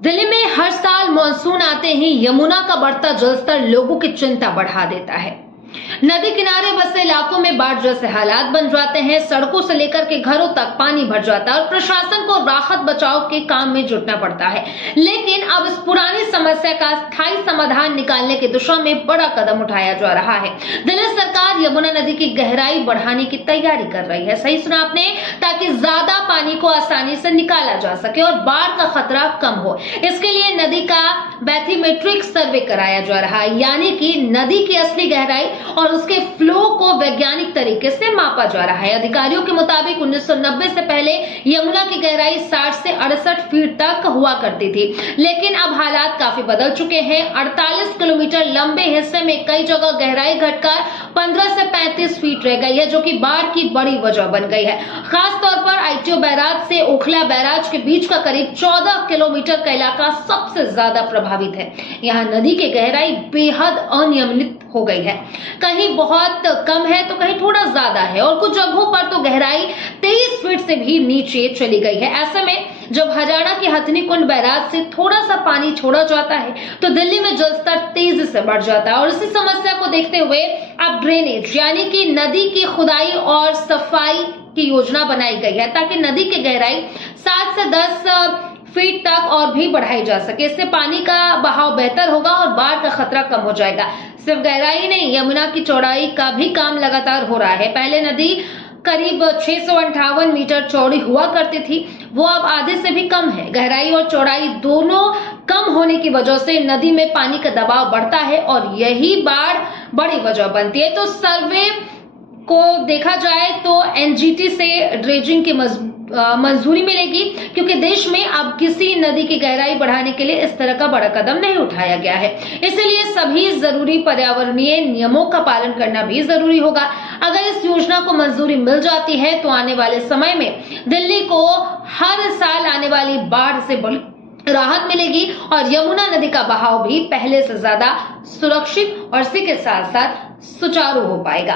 दिल्ली में हर साल मानसून आते ही यमुना का बढ़ता जलस्तर लोगों की चिंता बढ़ा देता है। नदी किनारे बसे इलाकों में बाढ़ जैसे हालात बन जाते हैं। सड़कों से लेकर के घरों तक पानी भर जाता है और प्रशासन को राहत बचाव के काम में जुटना पड़ता है। लेकिन अब इस पुरानी समस्या का स्थायी समाधान निकालने की दिशा में बड़ा कदम उठाया जा रहा है। दिल्ली सरकार यमुना नदी की गहराई बढ़ाने की तैयारी कर रही है। सही सुना आपने, ताकि ज्यादा पानी को आसानी से निकाला जा सके और बाढ़ का खतरा कम हो। इसके लिए नदी का बैथीमेट्रिक सर्वे कराया जा रहा है, यानी कि नदी की असली गहराई और उसके फ्लो को वैज्ञानिक तरीके से मापा जा रहा है। अधिकारियों के मुताबिक 1990 से पहले यमुना की गहराई 60 से 68 फीट तक हुआ करती थी, लेकिन अब हालात काफी बदल चुके हैं। 48 किलोमीटर लंबे हिस्से में कई जगह गहराई घटकर 15 से 35 फीट रह गई है, जो कि बाढ़ की बड़ी वजह बन गई है। खास तौर पर आईटीओ बैराज से ओखला बैराज के बीच का करीब 14 किलोमीटर का इलाका सबसे ज्यादा प्रभावित है। यहाँ नदी की गहराई बेहद अनियमित हो गई है, कहीं बहुत कम है तो कहीं थोड़ा ज्यादा है और कुछ जगहों पर तो गहराई 23 फीट से भी नीचे चली गई है। ऐसे में जब हरियाणा के हथनी कुंड बैराज से थोड़ा सा पानी छोड़ा जाता है तो दिल्ली में जलस्तर तेजी से बढ़ जाता है और इसी समस्या को देखते हुए अब ड्रेनेज यानी कि नदी की खुदाई और सफाई की योजना बनाई गई है, ताकि नदी की गहराई 7 से 10 फीट तक और भी बढ़ाई जा सके। इससे पानी का बहाव बेहतर होगा और बाढ़ का खतरा कम हो जाएगा। सिर्फ गहराई नहीं, यमुना की चौड़ाई का भी काम लगातार हो रहा है। पहले नदी करीब 658 मीटर चौड़ी हुआ करती थी, वो अब आधे से भी कम है। गहराई और चौड़ाई दोनों कम होने की वजह से नदी में पानी का दबाव बढ़ता है और यही बाढ़ बड़ी वजह बनती है। तो सर्वे को देखा जाए तो एनजीटी से ड्रेजिंग की मंजूरी मिलेगी, क्योंकि देश में अब किसी नदी की गहराई बढ़ाने के लिए इस तरह का बड़ा कदम नहीं उठाया गया है। इसलिए सभी जरूरी पर्यावरणीय नियमों का पालन करना भी जरूरी होगा। अगर इस योजना को मंजूरी मिल जाती है तो आने वाले समय में दिल्ली को हर साल आने वाली बाढ़ से राहत मिलेगी और यमुना नदी का बहाव भी पहले से ज्यादा सुरक्षित और इसी के साथ साथ सुचारू हो पाएगा।